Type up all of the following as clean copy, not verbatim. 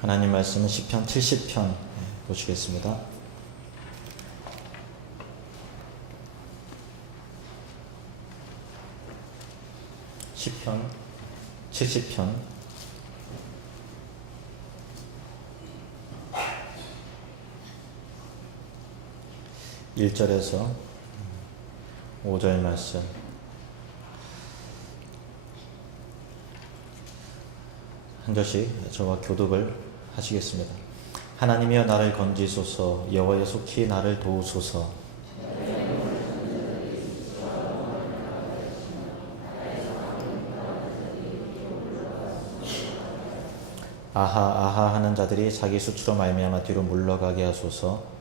하나님 말씀은 시편 70편 보시겠습니다. 시편 70편 1절에서 5절 말씀. 한 절씩 저와 교독을 하시겠습니다. 하나님이여 나를 건지소서, 여호와여 속히 나를 도우소서. 아하 아하 하는 자들이 자기 수치로 말미암아 뒤로 물러가게 하소서.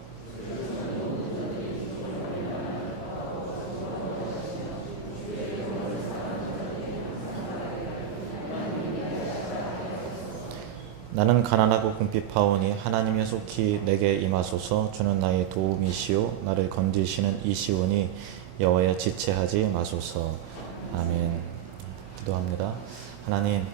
나는 가난하고 궁핍하오니 하나님의 속히 내게 임하소서. 주는 나의 도움이시오 나를 건지시는 이시오니 여호와여 지체하지 마소서. 아멘. 기도합니다. 하나님,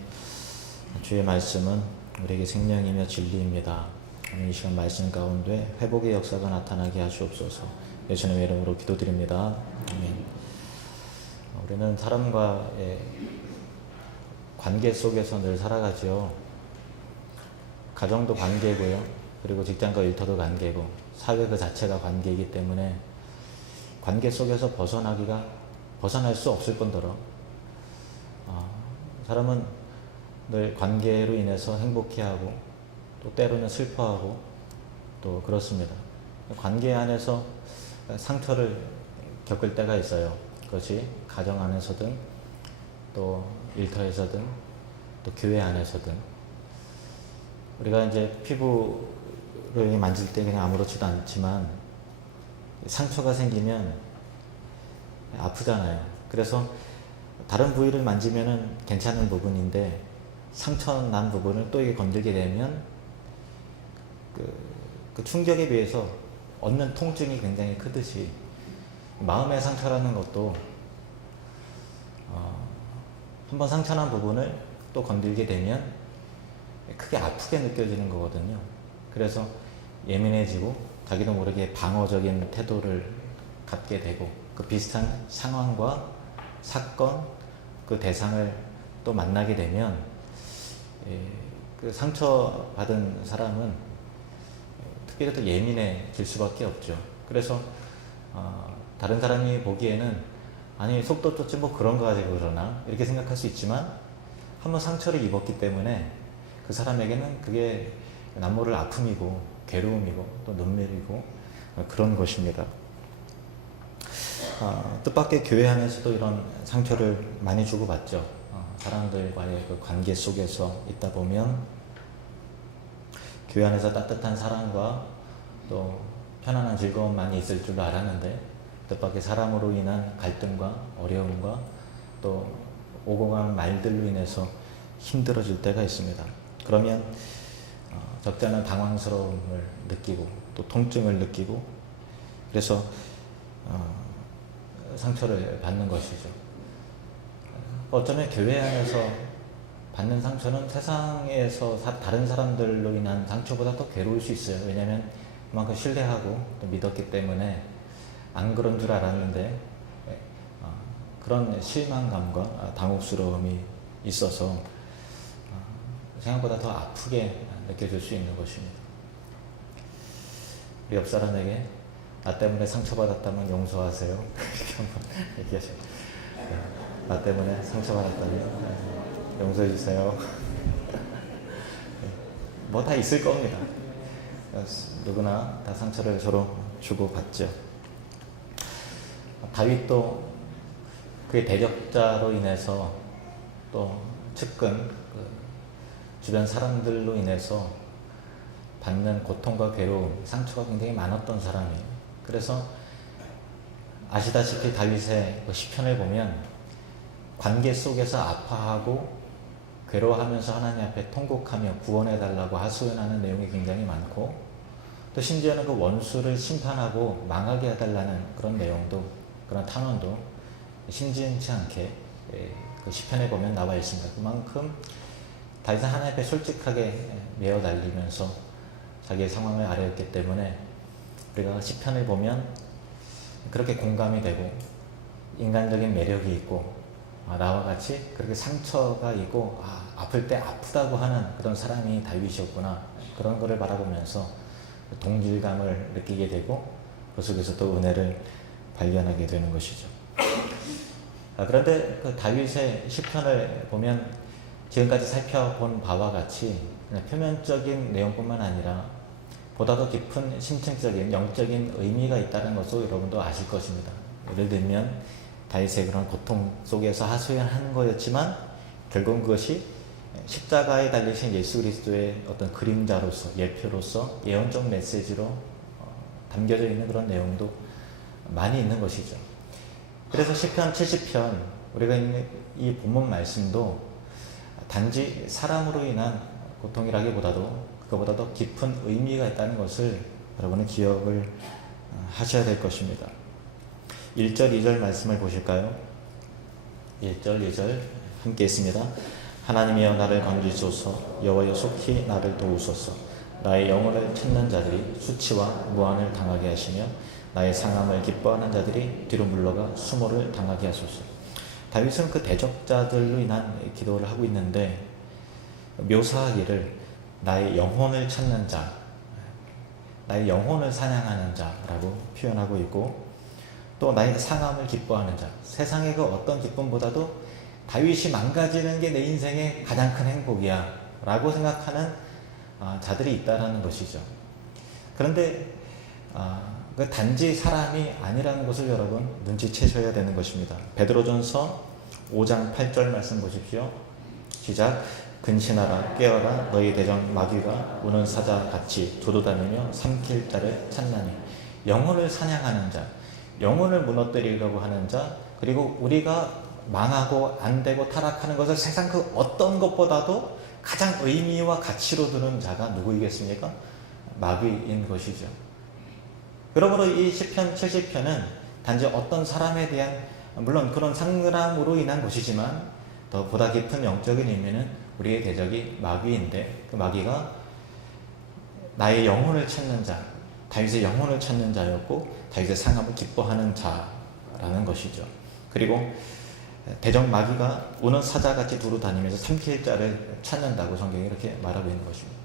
주의 말씀은 우리에게 생명이며 진리입니다. 오늘 이 시간 말씀 가운데 회복의 역사가 나타나게 하시옵소서. 예수님의 이름으로 기도드립니다. 아멘. 우리는 사람과의 관계 속에서 늘 살아가죠. 가정도 관계고요. 그리고 직장과 일터도 관계고, 사회 그 자체가 관계이기 때문에 관계 속에서 벗어날 수 없을 뿐더러 사람은 늘 관계로 인해서 행복해하고 또 때로는 슬퍼하고 또 그렇습니다. 관계 안에서 상처를 겪을 때가 있어요. 그것이 가정 안에서든 또 일터에서든 또 교회 안에서든. 우리가 이제 피부를 만질 때 그냥 아무렇지도 않지만 상처가 생기면 아프잖아요. 그래서 다른 부위를 만지면은 괜찮은 부분인데 상처 난 부분을 또 이게 건들게 되면 그 충격에 비해서 얻는 통증이 굉장히 크듯이 마음의 상처라는 것도 한번 상처난 부분을 또 건들게 되면 크게 아프게 느껴지는 거거든요. 그래서 예민해지고 자기도 모르게 방어적인 태도를 갖게 되고, 그 비슷한 상황과 사건, 그 대상을 또 만나게 되면 그 상처받은 사람은 특별히 더 예민해질 수밖에 없죠. 그래서 다른 사람이 보기에는 아니 속도 쫓지 뭐 그런 거 가지고 그러나 이렇게 생각할 수 있지만, 한번 상처를 입었기 때문에 그 사람에게는 그게 남모를 아픔이고 괴로움이고 또 눈물이고 그런 것입니다. 뜻밖의 교회 안에서도 이런 상처를 많이 주고받죠. 사람들과의 그 관계 속에서 있다 보면 교회 안에서 따뜻한 사랑과 또 편안한 즐거움만이 있을 줄 알았는데 뜻밖의 사람으로 인한 갈등과 어려움과 또 오고 가는 말들로 인해서 힘들어질 때가 있습니다. 그러면 적지 않은 당황스러움을 느끼고 또 통증을 느끼고, 그래서 상처를 받는 것이죠. 어쩌면 교회 안에서 받는 상처는 세상에서 다른 사람들로 인한 상처보다 더 괴로울 수 있어요. 왜냐하면 그만큼 신뢰하고 또 믿었기 때문에 안 그런 줄 알았는데 그런 실망감과 당혹스러움이 있어서 생각보다 더 아프게 느껴질 수 있는 것입니다. 우리 옆 사람에게 나 때문에 상처받았다면 용서하세요. 이렇게 한번 얘기하셔요. 나 때문에 상처받았다면 용서해주세요. 뭐 다 있을 겁니다. 누구나 다 상처를 서로 주고받죠. 다윗도 그의 대적자로 인해서 또 측근 주변 사람들로 인해서 받는 고통과 괴로움, 상처가 굉장히 많았던 사람이에요. 그래서 아시다시피 다윗의 시편을 보면 관계 속에서 아파하고 괴로워하면서 하나님 앞에 통곡하며 구원해달라고 하소연하는 내용이 굉장히 많고, 또 심지어는 그 원수를 심판하고 망하게 해달라는 그런 내용도, 그런 탄원도 심심치 않게 그 시편에 보면 나와 있습니다. 그만큼 다윗은 하나님 앞에 솔직하게 메어 달리면서 자기의 상황을 아뢰었기 때문에 우리가 시편을 보면 그렇게 공감이 되고 인간적인 매력이 있고 나와 같이 그렇게 상처가 있고 아플 때 아프다고 하는 그런 사람이 다윗이었구나, 그런 거를 바라보면서 동질감을 느끼게 되고 그 속에서 또 은혜를 발견하게 되는 것이죠. 그런데 그 다윗의 시편을 보면 지금까지 살펴본 바와 같이 그냥 표면적인 내용뿐만 아니라 보다 더 깊은 심층적인 영적인 의미가 있다는 것을 여러분도 아실 것입니다. 예를 들면 다윗의 그런 고통 속에서 하소연하는 거였지만 결국 그것이 십자가에 달리신 예수 그리스도의 어떤 그림자로서, 예표로서 예언적 메시지로 담겨져 있는 그런 내용도 많이 있는 것이죠. 그래서 시편 70편 우리가 있는 이 본문 말씀도 단지 사람으로 인한 고통이라기보다도 그거보다 더 깊은 의미가 있다는 것을 여러분은 기억을 하셔야 될 것입니다. 1절 2절 말씀을 보실까요? 1절 2절 함께 있습니다. 하나님이여 나를 건지소서, 여호와여 속히 나를 도우소서. 나의 영혼을 찾는 자들이 수치와 무한을 당하게 하시며 나의 상함을 기뻐하는 자들이 뒤로 물러가 수모를 당하게 하소서. 다윗은 그 대적자들로 인한 기도를 하고 있는데 묘사하기를 나의 영혼을 찾는 자, 나의 영혼을 사냥하는 자라고 표현하고 있고, 또 나의 상함을 기뻐하는 자, 세상의 그 어떤 기쁨보다도 다윗이 망가지는 게 내 인생의 가장 큰 행복이야 라고 생각하는 자들이 있다는 것이죠. 그런데 그 단지 사람이 아니라는 것을 여러분 눈치채셔야 되는 것입니다. 베드로전서 5장 8절 말씀 보십시오. 시작. 근신하라 깨어라 너희 대적 마귀가 우는 사자같이 두루다니며 삼킬 자를 찾나니. 영혼을 사냥하는 자, 영혼을 무너뜨리려고 하는 자, 그리고 우리가 망하고 안되고 타락하는 것을 세상 그 어떤 것보다도 가장 의미와 가치로 두는 자가 누구이겠습니까? 마귀인 것이죠. 그러므로 이 시편 70편은 단지 어떤 사람에 대한, 물론 그런 상람으로 인한 것이지만 더 보다 깊은 영적인 의미는 우리의 대적이 마귀인데, 그 마귀가 나의 영혼을 찾는 자, 다윗의 영혼을 찾는 자였고 다윗의 상함을 기뻐하는 자라는 것이죠. 그리고 대적 마귀가 우는 사자같이 두루 다니면서 삼킬 자를 찾는다고 성경이 이렇게 말하고 있는 것입니다.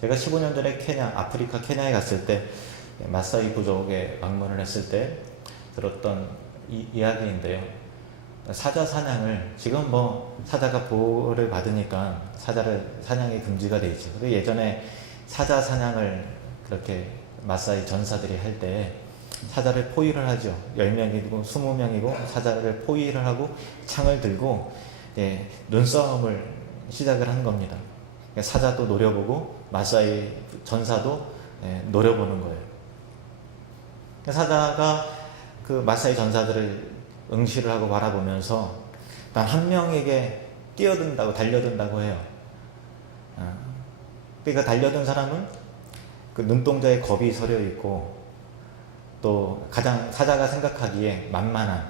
제가 15년 전에 아프리카 케냐에 갔을 때 마사이 부족에 방문을 했을 때 들었던 이야기인데요. 사자 사냥을, 지금 사자가 보호를 받으니까 사냥이 금지가 돼 있죠. 근데 예전에 사자 사냥을 그렇게 마사이 전사들이 할 때 사자를 포위를 하죠. 10명이고 20명이고 사자를 포위를 하고 창을 들고 눈싸움을 시작을 한 겁니다. 사자도 노려보고 마사이 전사도 노려보는 거예요. 사자가 그 마사이 전사들을 응시를 하고 바라보면서 단 한 명에게 뛰어든다고, 달려든다고 해요. 그러니까 달려든 사람은 그 눈동자에 겁이 서려 있고, 또 가장 사자가 생각하기에 만만한,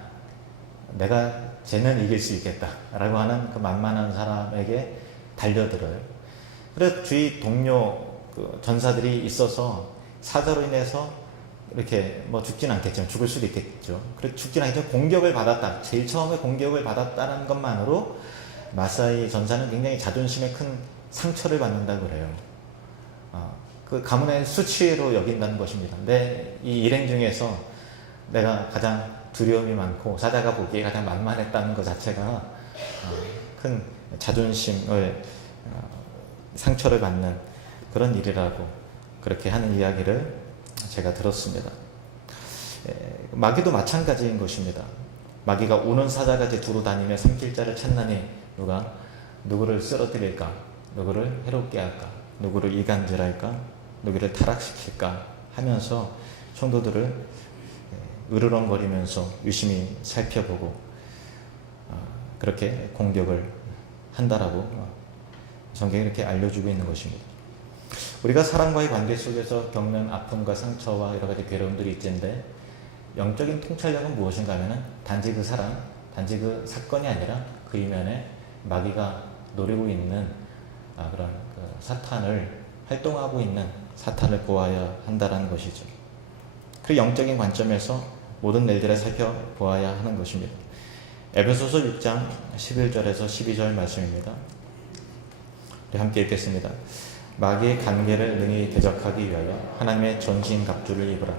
내가 쟤는 이길 수 있겠다 라고 하는 그 만만한 사람에게 달려들어요. 그래서 주위 동료 그 전사들이 있어서 사자로 인해서 이렇게 죽진 않겠지만 죽을 수도 있겠죠. 그래서 죽진 않겠지만 공격을 받았다, 제일 처음에 공격을 받았다는 것만으로 마사이 전사는 굉장히 자존심에 큰 상처를 받는다고 그래요. 그 가문의 수치로 여긴다는 것입니다. 근데 이 일행 중에서 내가 가장 두려움이 많고 사자가 보기에 가장 만만했다는 것 자체가 큰 자존심을 상처를 받는 그런 일이라고 그렇게 하는 이야기를 제가 들었습니다. 마귀도 마찬가지인 것입니다. 마귀가 우는 사자같이 두루 다니며 삼킬 자를 찾나니 누구를 쓰러뜨릴까, 누구를 해롭게 할까, 누구를 이간질할까, 누구를 타락시킬까 하면서 성도들을 으르렁거리면서 유심히 살펴보고 그렇게 공격을 한다라고 성경이 이렇게 알려주고 있는 것입니다. 우리가 사람과의 관계 속에서 겪는 아픔과 상처와 여러 가지 괴로움들이 있는데, 영적인 통찰력은 무엇인가 하면은 단지 그 사람, 단지 그 사건이 아니라 그 이면에 마귀가 노리고 있는 그런 그 사탄을 활동하고 있는 사탄을 보아야 한다라는 것이죠. 그 영적인 관점에서 모든 일들을 살펴보아야 하는 것입니다. 에베소서 6장 11절에서 12절 말씀입니다. 우리 함께 읽겠습니다. 마귀의 관계를 능히 대적하기 위하여 하나님의 전신 갑주를 입으라.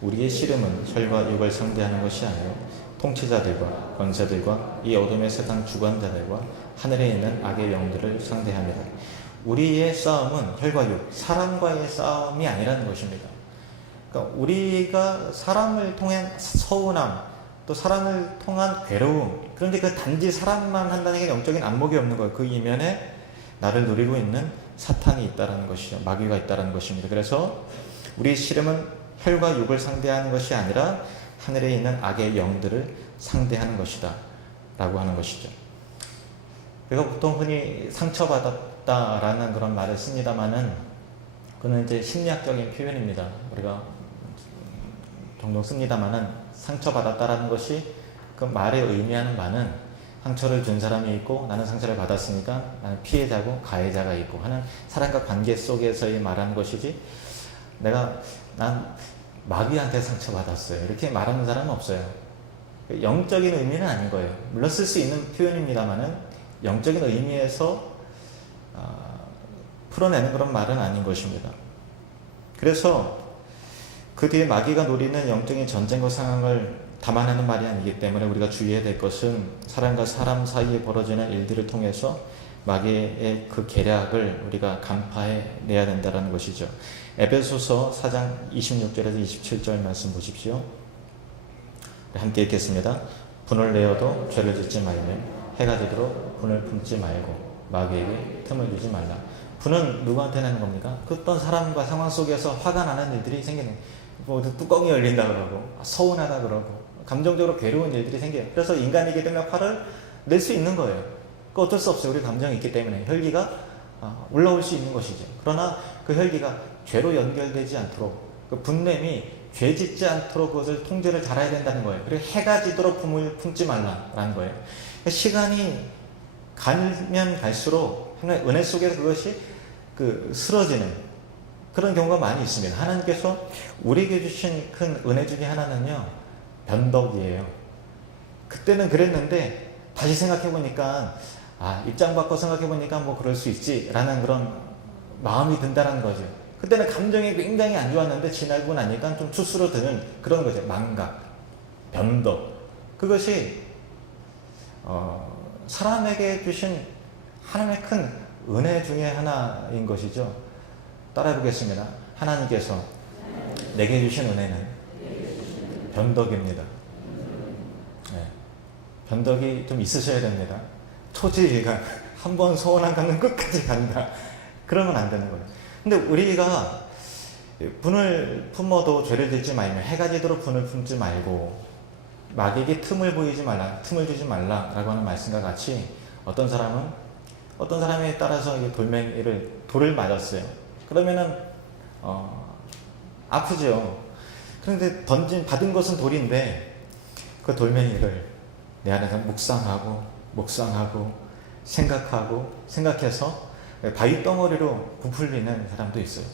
우리의 씨름은 혈과 육을 상대하는 것이 아니요 통치자들과 권세들과 이 어둠의 세상 주관자들과 하늘에 있는 악의 영들을 상대합니다. 우리의 싸움은 혈과 육, 사람과의 싸움이 아니라는 것입니다. 그러니까 우리가 사람을 통한 서운함, 또 사람을 통한 괴로움, 그런데 그 단지 사람만 한다는 게 영적인 안목이 없는 거예요. 그 이면에 나를 누리고 있는 사탄이 있다는 것이죠. 마귀가 있다는 것입니다. 그래서 우리의 씨름은 혈과 육을 상대하는 것이 아니라 하늘에 있는 악의 영들을 상대하는 것이다 라고 하는 것이죠. 그래서 보통 흔히 상처받았다라는 그런 말을 씁니다만은 그는 이제 심리학적인 표현입니다. 우리가 종종 씁니다만은 상처받았다라는 것이 그 말에 의미하는 바는 상처를 준 사람이 있고 나는 상처를 받았으니까 나는 피해자고 가해자가 있고 하는 사람과 관계 속에서의 말하는 것이지, 난 마귀한테 상처받았어요 이렇게 말하는 사람은 없어요. 영적인 의미는 아닌 거예요. 물론 쓸 수 있는 표현입니다만은 영적인 의미에서 풀어내는 그런 말은 아닌 것입니다. 그래서 그 뒤에 마귀가 노리는 영적인 전쟁과 상황을 담아내는 말이 아니기 때문에 우리가 주의해야 될 것은 사람과 사람 사이에 벌어지는 일들을 통해서 마귀의 그 계략을 우리가 간파해내야 된다는 것이죠. 에베소서 4장 26절에서 27절 말씀 보십시오. 함께 읽겠습니다. 분을 내어도 죄를 짓지 말며 해가 지도록 분을 품지 말고 마귀에게 틈을 주지 말라. 분은 누구한테 내는 겁니까? 어떤 사람과 상황 속에서 화가 나는 일들이 생기는, 뭐 뚜껑이 열린다 그러고 서운하다 그러고 감정적으로 괴로운 일들이 생겨요. 그래서 인간이기 때문에 화를 낼 수 있는 거예요. 그 어쩔 수 없어요. 우리 감정이 있기 때문에 혈기가 올라올 수 있는 것이죠. 그러나 그 혈기가 죄로 연결되지 않도록, 그 분냄이 죄 짓지 않도록 그것을 통제를 잘해야 된다는 거예요. 그리고 해가 지도록 품을 품지 말라라는 거예요. 시간이 가면 갈수록 하나님의 은혜 속에서 그것이 쓰러지는 그런 경우가 많이 있습니다. 하나님께서 우리에게 주신 큰 은혜 중에 하나는요, 변덕이에요. 그때는 그랬는데 다시 생각해보니까 입장 바꿔 생각해보니까 뭐 그럴 수 있지 라는 그런 마음이 든다는 거죠. 그때는 감정이 굉장히 안 좋았는데 지나고 나니까 좀 추스러드는 그런 거죠. 망각, 변덕. 그것이 사람에게 주신 하나님의 큰 은혜 중에 하나인 것이죠. 따라해보겠습니다. 하나님께서 내게 주신 은혜는 변덕입니다. 네. 변덕이 좀 있으셔야 됩니다. 토지가 한번 소원한 가면 끝까지 간다. 그러면 안 되는 거예요. 근데 우리가 분을 품어도 죄를 짓지 말며 해가 지도록 분을 품지 말고 마귀에게 틈을 보이지 말라, 틈을 주지 말라라고 하는 말씀과 같이 어떤 사람에 따라서 돌을 맞았어요. 그러면은 아프죠. 그런데 받은 것은 돌인데 그 돌멩이를 내 안에서 묵상하고 생각해서 바위 덩어리로 부풀리는 사람도 있어요.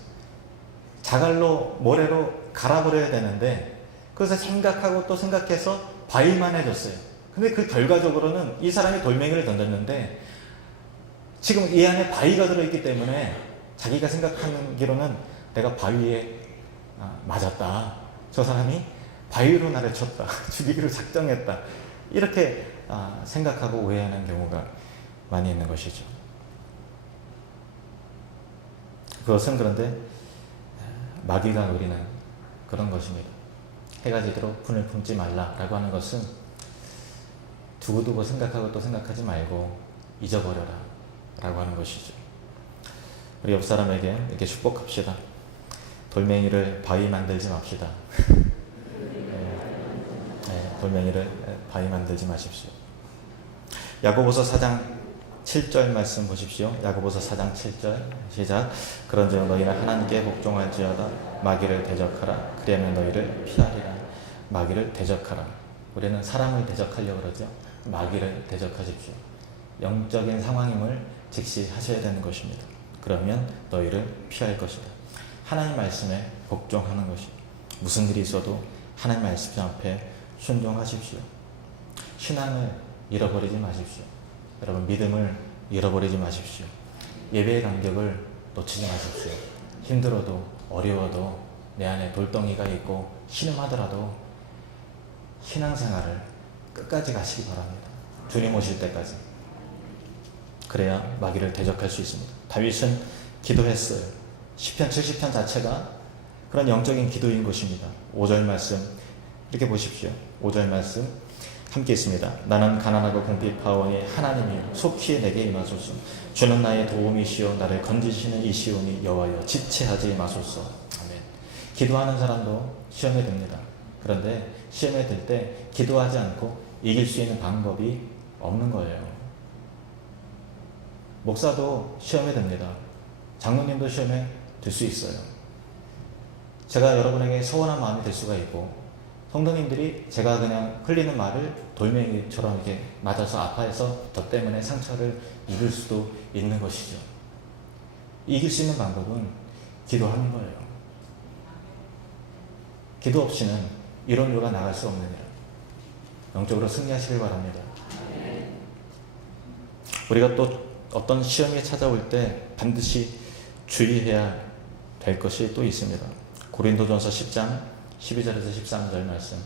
자갈로 모래로 갈아버려야 되는데 그래서 생각하고 또 생각해서 바위만 해줬어요. 근데 그 결과적으로는 이 사람이 돌멩이를 던졌는데 지금 이 안에 바위가 들어있기 때문에 자기가 생각하는 기로는 내가 바위에 맞았다. 저 사람이 바위로 나를 쳤다. 죽이기로 작정했다. 이렇게 생각하고 오해하는 경우가 많이 있는 것이죠. 그것은 그런데 마귀가 노리는 그런 것입니다. 해가 지도록 분을 품지 말라라고 하는 것은 두고두고 생각하고 또 생각하지 말고 잊어버려라 라고 하는 것이죠. 우리 옆 사람에게 이렇게 축복합시다. 돌멩이를 바위 만들지 맙시다. 돌멩이를 바위 만들지 마십시오. 야고보서 4장 7절 말씀 보십시오. 야고보서 4장 7절 시작. 그런즉 너희는 하나님께 복종할지어다 마귀를 대적하라. 그리하면 너희를 피하리라. 마귀를 대적하라. 우리는 사람을 대적하려고 그러죠. 마귀를 대적하십시오. 영적인 상황임을 직시하셔야 되는 것입니다. 그러면 너희를 피할 것이다. 하나님 말씀에 복종하는 것이다. 무슨 일이 있어도 하나님 말씀 앞에 순종하십시오. 신앙을 잃어버리지 마십시오. 여러분, 믿음을 잃어버리지 마십시오. 예배의 간격을 놓치지 마십시오. 힘들어도 어려워도 내 안에 돌덩이가 있고 신음하더라도 신앙생활을 끝까지 가시기 바랍니다. 주님 오실 때까지. 그래야 마귀를 대적할 수 있습니다. 다윗은 기도했어요. 시편 70편 자체가 그런 영적인 기도인 것입니다. 5절 말씀 이렇게 보십시오. 5절 말씀 함께 있습니다. 나는 가난하고 궁핍하오니 하나님이여 속히 내게 임하소서. 주는 나의 도움이시오 나를 건지시는 이시오니 여호와여 지체하지 마소서. 아멘. 기도하는 사람도 시험에 듭니다. 그런데 시험에 들 때 기도하지 않고 이길 수 있는 방법이 없는 거예요. 목사도 시험에 듭니다. 장로님도 시험에 들 수 있어요. 제가 여러분에게 서운한 마음이 들 수가 있고, 성도님들이 제가 그냥 흘리는 말을 돌멩이처럼 이렇게 맞아서 아파해서 저 때문에 상처를 입을 수도 있는 것이죠. 이길 수 있는 방법은 기도하는 거예요. 기도 없이는 이런 요가 나갈 수 없느냐. 영적으로 승리하시길 바랍니다. 우리가 또 어떤 시험이 찾아올 때 반드시 주의해야 될 것이 또 있습니다. 고린도전서 10장 12절에서 13절 말씀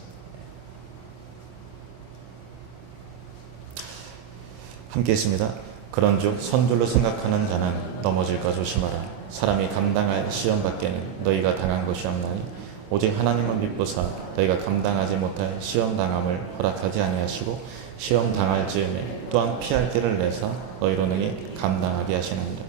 함께 있습니다. 그런즉 선줄로 생각하는 자는 넘어질까 조심하라. 사람이 감당할 시험 밖에는 너희가 당한 것이 없나니 오직 하나님은 믿보사 너희가 감당하지 못할 시험 당함을 허락하지 아니하시고 시험 당할 즈음에 또한 피할 길을 내사 너희로 능히 감당하게 하시느니라.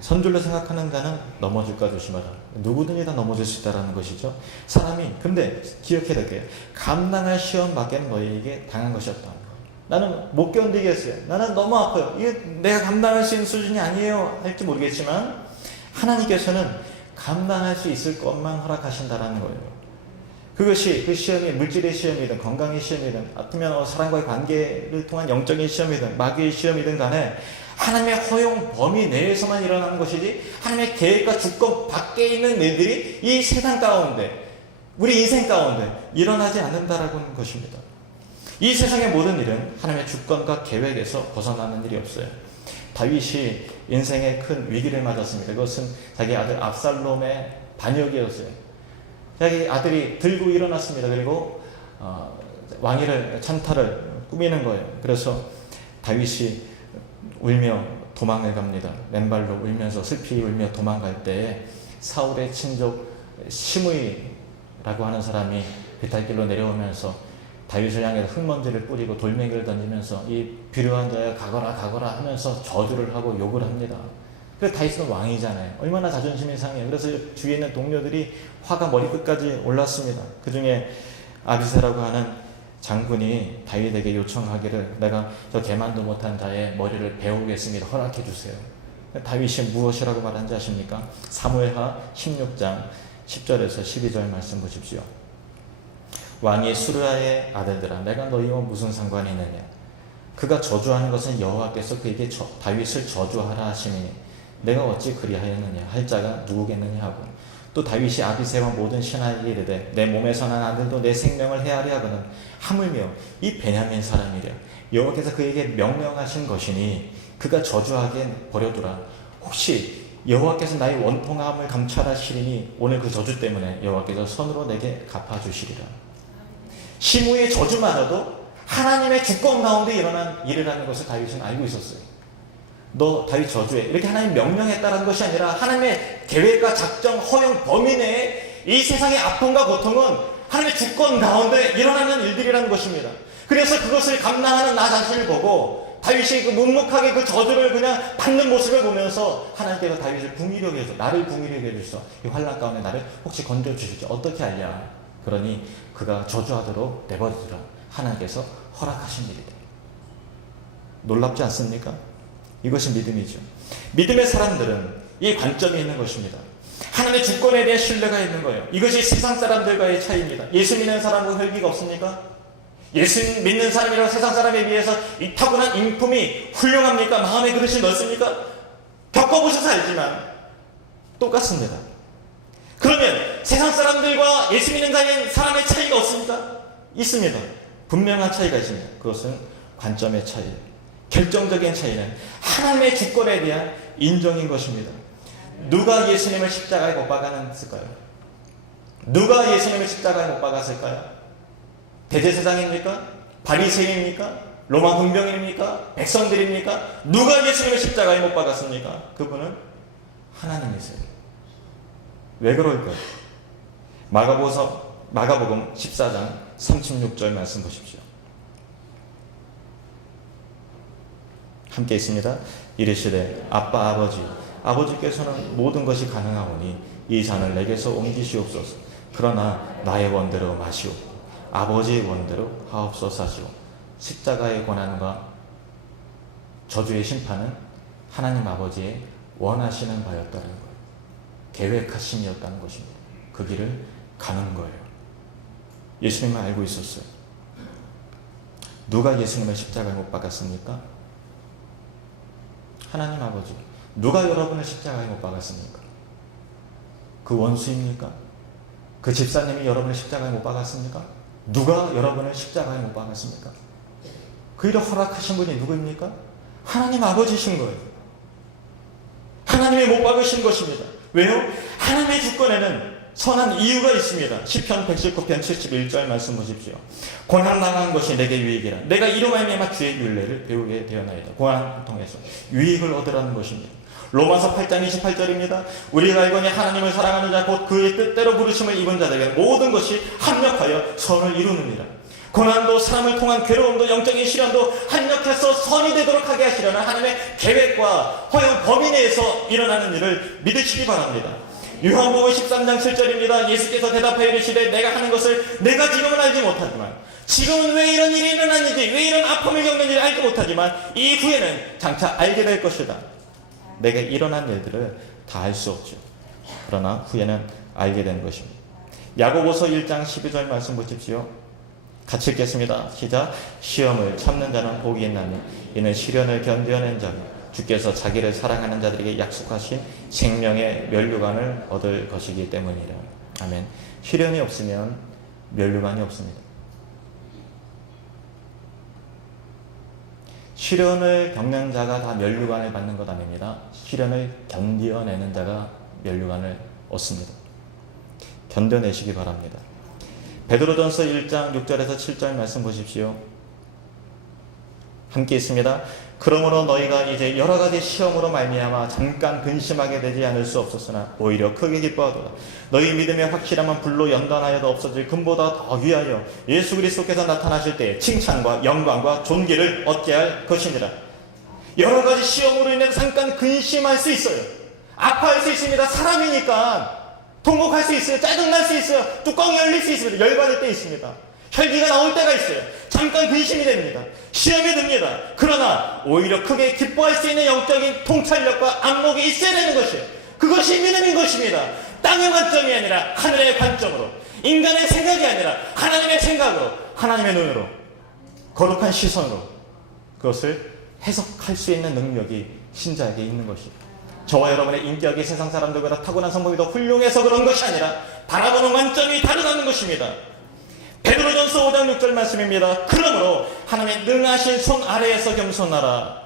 선줄로 생각하는 자는 넘어질까 조심하라. 누구든지 다 넘어질 수 있다는 것이죠. 사람이 근데 기억해야 될 게 감당할 시험 밖에는 너희에게 당한 것이 없다. 나는 못 견디겠어요. 나는 너무 아파요. 이게 내가 감당할 수 있는 수준이 아니에요. 할지 모르겠지만 하나님께서는 감당할 수 있을 것만 허락하신다라는 거예요. 그것이 그 시험이 물질의 시험이든 건강의 시험이든 아니면 사람과의 관계를 통한 영적인 시험이든 마귀의 시험이든 간에 하나님의 허용 범위 내에서만 일어나는 것이지 하나님의 계획과 주권 밖에 있는 일들이 이 세상 가운데 우리 인생 가운데 일어나지 않는다라는 것입니다. 이 세상의 모든 일은 하나님의 주권과 계획에서 벗어나는 일이 없어요. 다윗이 인생의 큰 위기를 맞았습니다. 그것은 자기 아들 압살롬의 반역이었어요. 자기 아들이 들고 일어났습니다. 그리고 왕위를 찬탈을 꾸미는 거예요. 그래서 다윗이 울며 도망을 갑니다. 맨발로 울면서 슬피 울며 도망갈 때에 사울의 친족 시므이라고 하는 사람이 비탈길로 내려오면서 다윗을 향해서 흙먼지를 뿌리고 돌멩이를 던지면서 이 비료한 자야 가거라 가거라 하면서 저주를 하고 욕을 합니다. 그래서 다윗은 왕이잖아요. 얼마나 자존심이 상해요. 그래서 주위에 있는 동료들이 화가 머리끝까지 올랐습니다. 그 중에 아비새라고 하는 장군이 다윗에게 요청하기를 내가 저 개만도 못한 자의 머리를 베우겠습니다. 허락해 주세요. 다윗이 무엇이라고 말한지 아십니까? 사무엘하 16장 10절에서 12절 말씀 보십시오. 왕이 수르야의 아들들아 내가 너희와 무슨 상관이 있느냐. 그가 저주하는 것은 여호와께서 그에게 다윗을 저주하라 하시니 내가 어찌 그리하였느냐 할 자가 누구겠느냐 하고 또 다윗이 아비새와 모든 신하에게 이르되 내 몸에서 난 아들도 내 생명을 해하려 하거든 하물며 이 베냐민 사람이랴 여호와께서 그에게 명령하신 것이니 그가 저주하기엔 버려두라. 혹시 여호와께서 나의 원통함을 감찰하시리니 오늘 그 저주 때문에 여호와께서 선으로 내게 갚아주시리라. 시므의 저주만으로도 하나님의 주권 가운데 일어난 일이라는 것을 다윗은 알고 있었어요. 너 다윗 저주해 이렇게 하나님 명령했다는 것이 아니라 하나님의 계획과 작정 허용 범위 내에 이 세상의 아픔과 고통은 하나님의 주권 가운데 일어나는 일들이라는 것입니다. 그래서 그것을 감당하는 나 자신을 보고 다윗이 그 묵묵하게 그 저주를 그냥 받는 모습을 보면서 하나님께서 다윗을 궁일하게 해서 나를 궁일하게 해주셔서 이 환난 가운데 나를 혹시 건져주실지 어떻게 알냐. 그러니 그가 저주하도록 내버려두라. 하나님께서 허락하신 일이다. 놀랍지 않습니까? 이것이 믿음이죠. 믿음의 사람들은 이 관점이 있는 것입니다. 하나님의 주권에 대한 신뢰가 있는 거예요. 이것이 세상 사람들과의 차이입니다. 예수 믿는 사람은 혈기가 없습니까? 예수 믿는 사람이라고 세상 사람에 비해서 이 타고난 인품이 훌륭합니까? 마음의 그릇이 넓습니까? 겪어보셔서 알지만 똑같습니다. 그러면 세상 사람들과 예수 믿는 자의 사람의 차이가 없습니까? 있습니다. 분명한 차이가 있습니다. 그것은 관점의 차이, 결정적인 차이는 하나님의 주권에 대한 인정인 것입니다. 누가 예수님을 십자가에 못 박았을까요? 누가 예수님을 십자가에 못 박았을까요? 대제사장입니까? 바리새인입니까? 로마 군병입니까? 백성들입니까? 누가 예수님을 십자가에 못 박았습니까? 그분은 하나님이세요. 왜 그럴까요? 마가복음 14장 36절 말씀 보십시오. 함께 있습니다. 이르시되 아빠 아버지께서는 모든 것이 가능하오니 이 잔을 내게서 옮기시옵소서. 그러나 나의 원대로 마시옵고 아버지의 원대로 하옵소서 하시오. 십자가의 고난과 저주의 심판은 하나님 아버지의 원하시는 바였다는 거예요. 계획하심이었다는 것입니다. 그 길을 가는 거예요. 예수님은 알고 있었어요. 누가 예수님을 십자가에 못 박았습니까? 하나님 아버지. 누가 여러분을 십자가에 못 박았습니까? 그 원수입니까? 그 집사님이 여러분을 십자가에 못 박았습니까? 누가 여러분을 십자가에 못 박았습니까? 그 일을 허락하신 분이 누구입니까? 하나님 아버지신 거예요. 하나님이 못 박으신 것입니다. 왜요? 하나님의 주권에는 선한 이유가 있습니다. 시편 119편 71절 말씀 보십시오. 고난당한 것이 내게 유익이라. 내가 이로 말미암아 주의 율례를 배우게 되었나이다. 고난을 통해서 유익을 얻으라는 것입니다. 로마서 8장 28절입니다. 우리가 알거니 하나님을 사랑하는 자 곧 그의 뜻대로 부르심을 입은 자들에게 모든 것이 합력하여 선을 이루느니라. 고난도 사람을 통한 괴로움도 영적인 시련도 합력해서 선이 되도록 하게 하시려는 하나님의 계획과 허용 범위 내에서 일어나는 일을 믿으시기 바랍니다. 요한복음 13장 7절입니다. 예수께서 대답하여 이르시되 내가 하는 것을 내가 지금은 알지 못하지만 지금은 왜 이런 일이 일어났는지 왜 이런 아픔을 겪는지 알지 못하지만 이후에는 장차 알게 될 것이다. 내가 일어난 일들을 다 알 수 없죠. 그러나 후에는 알게 되는 것입니다. 야고보서 1장 12절 말씀 보십시오. 같이 읽겠습니다. 시작. 시험을 참는 자는 복이 있나니 이는 시련을 견뎌낸 자가 주께서 자기를 사랑하는 자들에게 약속하신 생명의 면류관을 얻을 것이기 때문이라. 아멘. 시련이 없으면 면류관이 없습니다. 시련을 겪는 자가 다 면류관을 받는 것 아닙니다. 시련을 견뎌내는 자가 면류관을 얻습니다. 견뎌내시기 바랍니다. 베드로전서 1장 6절에서 7절 말씀 보십시오. 함께 있습니다. 그러므로 너희가 이제 여러 가지 시험으로 말미암아 잠깐 근심하게 되지 않을 수 없었으나 오히려 크게 기뻐하도다. 너희 믿음의 확실함은 불로 연단하여도 없어질 금보다 더 위하여 예수 그리스도께서 나타나실 때에 칭찬과 영광과 존귀를 얻게 할 것이니라. 여러 가지 시험으로 인해 잠깐 근심할 수 있어요. 아파할 수 있습니다. 사람이니까 통곡할 수 있어요. 짜증날 수 있어요. 뚜껑이 열릴 수 있습니다. 열받을 때 있습니다. 혈기가 나올 때가 있어요. 잠깐 근심이 됩니다. 시험이 듭니다. 그러나 오히려 크게 기뻐할 수 있는 영적인 통찰력과 안목이 있어야 되는 것이에요. 그것이 믿음인 것입니다. 땅의 관점이 아니라 하늘의 관점으로, 인간의 생각이 아니라 하나님의 생각으로, 하나님의 눈으로, 거룩한 시선으로 그것을 해석할 수 있는 능력이 신자에게 있는 것입니다. 저와 여러분의 인격이 세상 사람들보다 타고난 성품이 더 훌륭해서 그런 것이 아니라 바라보는 관점이 다르다는 것입니다. 베드로전서 5장 6절 말씀입니다. 그러므로 하나님의 능하신 손 아래에서 겸손하라.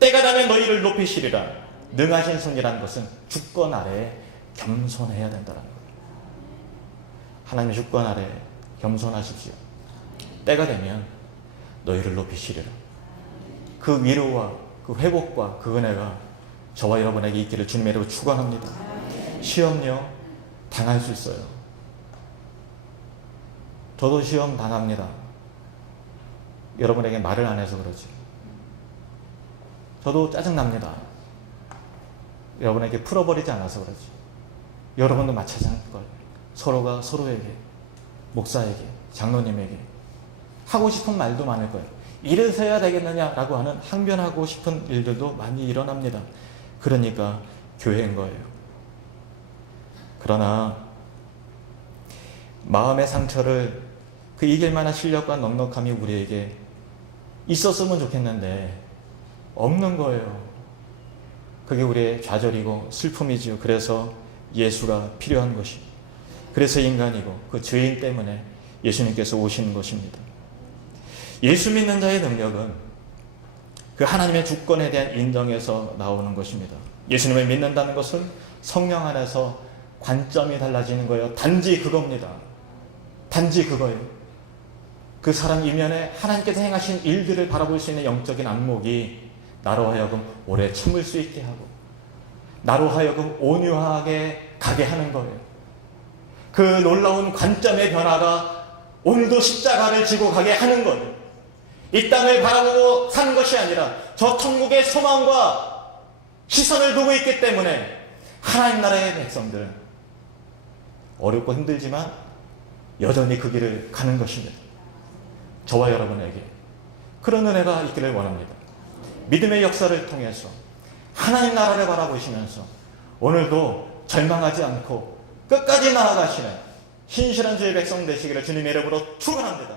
때가 되면 너희를 높이시리라. 능하신 손이라는 것은 주권 아래에 겸손해야 된다는 거예요. 하나님의 주권 아래에 겸손하십시오. 때가 되면 너희를 높이시리라. 그 위로와 그 회복과 그 은혜가 저와 여러분에게 있기를 주님의 이름으로 축원합니다. 시험요 당할 수 있어요. 저도 시험 당합니다. 여러분에게 말을 안 해서 그러지. 저도 짜증납니다. 여러분에게 풀어버리지 않아서 그러지. 여러분도 마찬가지일 거예요. 서로가 서로에게, 목사에게, 장로님에게 하고 싶은 말도 많을 거예요. 이래서야 되겠느냐라고 하는 항변하고 싶은 일들도 많이 일어납니다. 그러니까 교회인 거예요. 그러나 마음의 상처를 그 이길 만한 실력과 넉넉함이 우리에게 있었으면 좋겠는데 없는 거예요. 그게 우리의 좌절이고 슬픔이지요. 그래서 예수가 필요한 것입니다. 그래서 인간이고 그 죄인 때문에 예수님께서 오시는 것입니다. 예수 믿는 자의 능력은 그 하나님의 주권에 대한 인정에서 나오는 것입니다. 예수님을 믿는다는 것은 성령 안에서 관점이 달라지는 거예요. 단지 그겁니다. 단지 그거예요. 그 사람 이면에 하나님께서 행하신 일들을 바라볼 수 있는 영적인 안목이 나로 하여금 오래 참을 수 있게 하고 나로 하여금 온유하게 가게 하는 거예요. 그 놀라운 관점의 변화가 오늘도 십자가를 지고 가게 하는 거예요. 이 땅을 바라보고 사는 것이 아니라 저 천국의 소망과 시선을 두고 있기 때문에 하나님 나라의 백성들은 어렵고 힘들지만 여전히 그 길을 가는 것입니다. 저와 여러분에게 그런 은혜가 있기를 원합니다. 믿음의 역사를 통해서 하나님 나라를 바라보시면서 오늘도 절망하지 않고 끝까지 나아가시는 신실한 주의 백성 되시기를 주님의 이름으로 축원합니다.